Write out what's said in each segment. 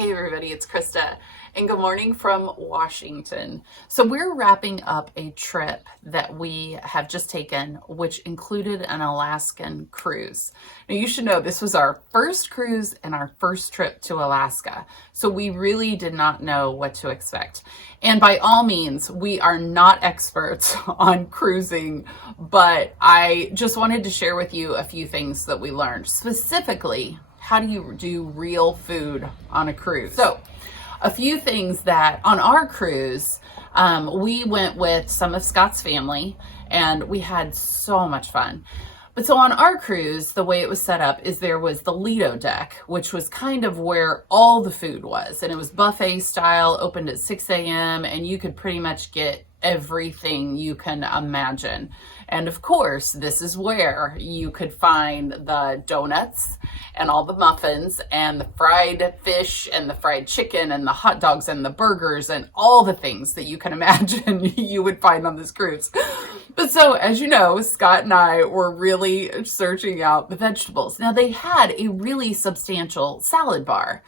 Hey everybody, it's Krista, and good morning from Washington. So we're wrapping up a trip that we have just taken, which included an Alaskan cruise. Now you should know this was our first cruise and our first trip to Alaska. So we really did not know what to expect. And by all means, we are not experts on cruising, but I just wanted to share with you a few things that we learned. Specifically, how do you do real food on a cruise? So a few things that on our cruise, we went with some of Scott's family and we had so much fun. But so on our cruise, the way it was set up is there was the Lido deck, which was kind of where all the food was. And it was buffet style, opened at 6 a.m. and you could pretty much get everything you can imagine. And of course, this is where you could find the donuts and all the muffins and the fried fish and the fried chicken and the hot dogs and the burgers and all the things that you can imagine you would find on this cruise. But so, as you know, Scott and I were really searching out the vegetables. Now, they had a really substantial salad bar.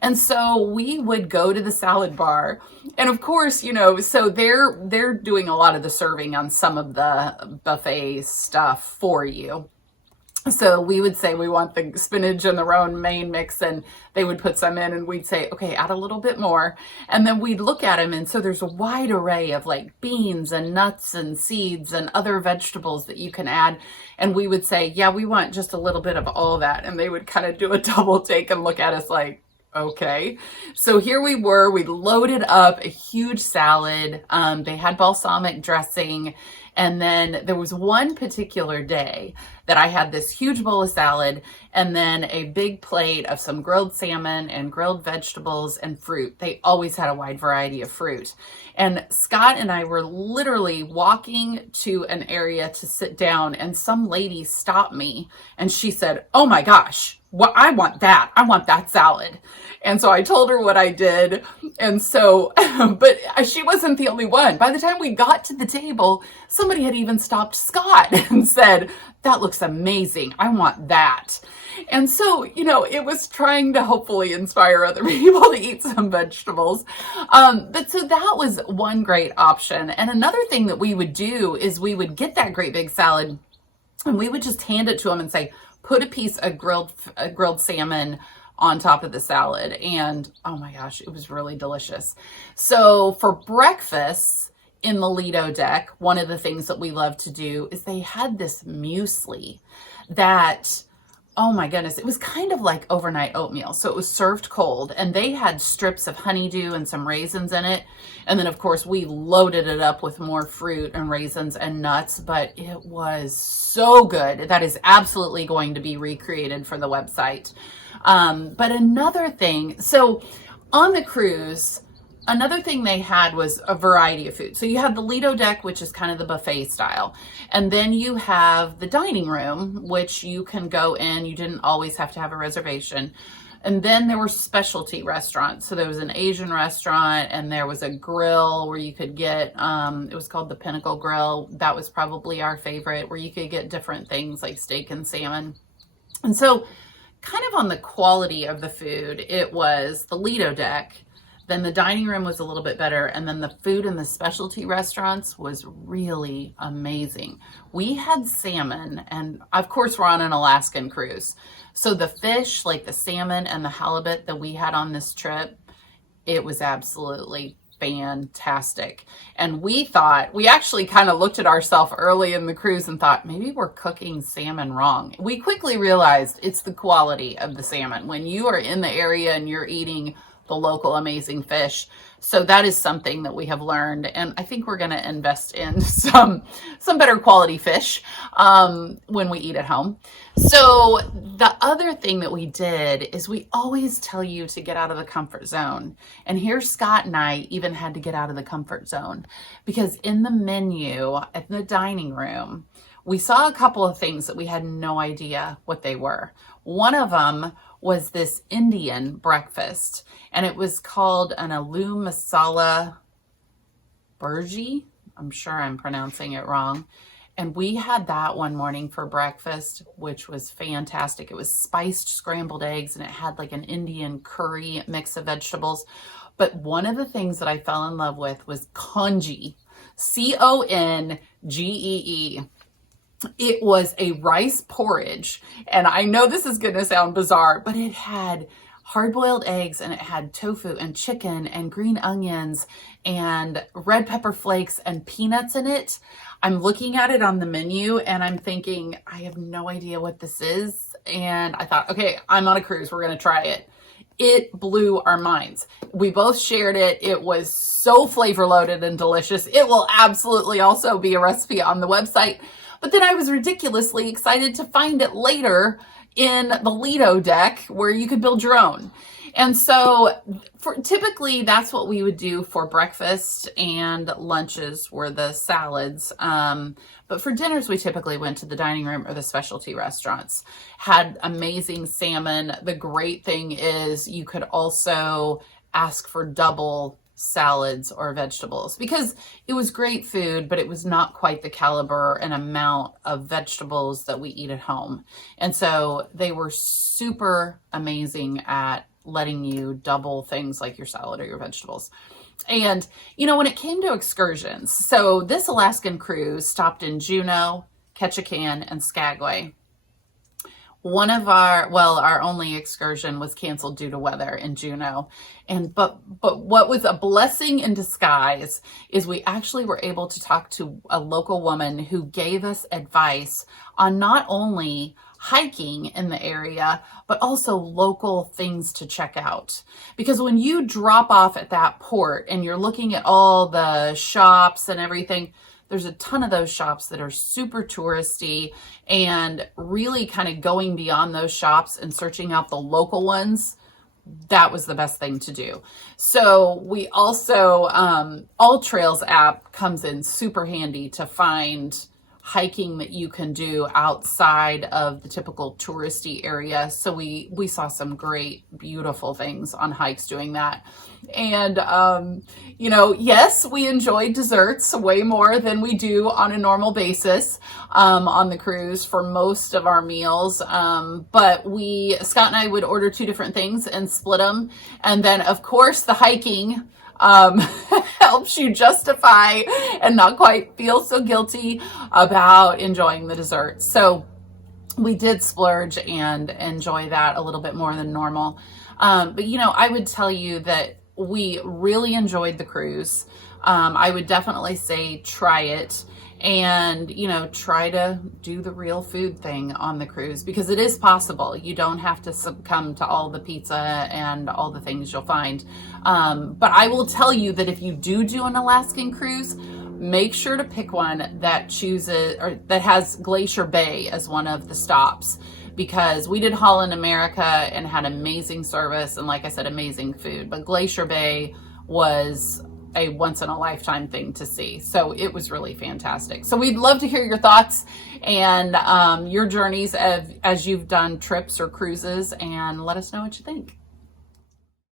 And so we would go to the salad bar. And of course, you know, so they're doing a lot of the serving on some of the buffet stuff for you. So we would say we want the spinach and the romaine mix, and they would put some in and we'd say, okay, add a little bit more. And then we'd look at them. And so there's a wide array of like beans and nuts and seeds and other vegetables that you can add. And we would say, yeah, we want just a little bit of all of that. And they would kind of do a double take and look at us like, okay. So here we were, we loaded up a huge salad. They had balsamic dressing. And then there was one particular day that I had this huge bowl of salad and then a big plate of some grilled salmon and grilled vegetables and fruit. They always had a wide variety of fruit. And Scott and I were literally walking to an area to sit down and some lady stopped me and she said, oh my gosh, well, I want that salad. And so I told her what I did. And so, but she wasn't the only one. By the time we got to the table, somebody had even stopped Scott and said, that looks amazing. I want that. And so, you know, it was trying to hopefully inspire other people to eat some vegetables. But so that was one great option. And another thing that we would do is we would get that great big salad and we would just hand it to them and say, put a piece of grilled salmon on top of the salad. And oh my gosh, it was really delicious. So for breakfast in the Lido deck, one of the things that we love to do is they had this muesli that, oh my goodness, it was kind of like overnight oatmeal. So it was served cold and they had strips of honeydew and some raisins in it. And then of course we loaded it up with more fruit and raisins and nuts, but it was so good. That is absolutely going to be recreated for the website. But another thing, so on the cruise, another thing they had was a variety of food. So you have the Lido deck, which is kind of the buffet style. And then you have the dining room, which you can go in. You didn't always have to have a reservation. And then there were specialty restaurants. So there was an Asian restaurant and there was a grill where you could get, it was called the Pinnacle Grill. That was probably our favorite, where you could get different things like steak and salmon. And so kind of on the quality of the food, it was the Lido deck. Then the dining room was a little bit better. And then the food in the specialty restaurants was really amazing. We had salmon, and of course we're on an Alaskan cruise. So the fish, like the salmon and the halibut that we had on this trip, it was absolutely fantastic. And we actually kind of looked at ourselves early in the cruise and thought, maybe we're cooking salmon wrong. We quickly realized it's the quality of the salmon. When you are in the area and you're eating the local amazing fish. So that is something that we have learned. And I think we're going to invest in some better quality fish when we eat at home. So the other thing that we did is we always tell you to get out of the comfort zone. And here Scott and I even had to get out of the comfort zone because in the menu at the dining room, we saw a couple of things that we had no idea what they were. One of them was this Indian breakfast, and it was called an aloo masala burji. I'm sure I'm pronouncing it wrong. And we had that one morning for breakfast, which was fantastic. It was spiced scrambled eggs, and it had like an Indian curry mix of vegetables. But one of the things that I fell in love with was congee, Congee. It was a rice porridge, and I know this is going to sound bizarre, but it had hard-boiled eggs, and it had tofu and chicken and green onions and red pepper flakes and peanuts in it. I'm looking at it on the menu and I'm thinking, I have no idea what this is. And I thought, okay, I'm on a cruise. We're going to try it. It blew our minds. We both shared it. It was so flavor loaded and delicious. It will absolutely also be a recipe on the website. But then I was ridiculously excited to find it later in the Lido deck where you could build your own. And so typically that's what we would do for breakfast, and lunches were the salads. But for dinners, we typically went to the dining room or the specialty restaurants. Had amazing salmon. The great thing is you could also ask for double salads or vegetables, because it was great food, but it was not quite the caliber and amount of vegetables that we eat at home. And so they were super amazing at letting you double things like your salad or your vegetables. And, you know, when it came to excursions, so this Alaskan cruise stopped in Juneau, Ketchikan, and Skagway. One of our only excursion was canceled due to weather in Juneau. But what was a blessing in disguise is we actually were able to talk to a local woman who gave us advice on not only hiking in the area, but also local things to check out. Because when you drop off at that port and you're looking at all the shops and everything, there's a ton of those shops that are super touristy, and really kind of going beyond those shops and searching out the local ones, that was the best thing to do. So we also, All Trails app comes in super handy to find hiking that you can do outside of the typical touristy area. So we saw some great, beautiful things on hikes doing that. And, you know, yes, we enjoyed desserts way more than we do on a normal basis on the cruise for most of our meals. But Scott and I would order 2 different things and split them. And then, of course, the hiking helps you justify and not quite feel so guilty about enjoying the dessert. So we did splurge and enjoy that a little bit more than normal. But, you know, I would tell you that we really enjoyed the cruise. I would definitely say try it. And, you know, try to do the real food thing on the cruise, because it is possible. You don't have to succumb to all the pizza and all the things you'll find. But I will tell you that if you do an Alaskan cruise, make sure to pick one that that has Glacier Bay as one of the stops, because we did Holland America and had amazing service and, like I said, amazing food. But Glacier Bay was a once-in-a-lifetime thing to see. So it was really fantastic. So we'd love to hear your thoughts and your journeys as you've done trips or cruises, and let us know what you think.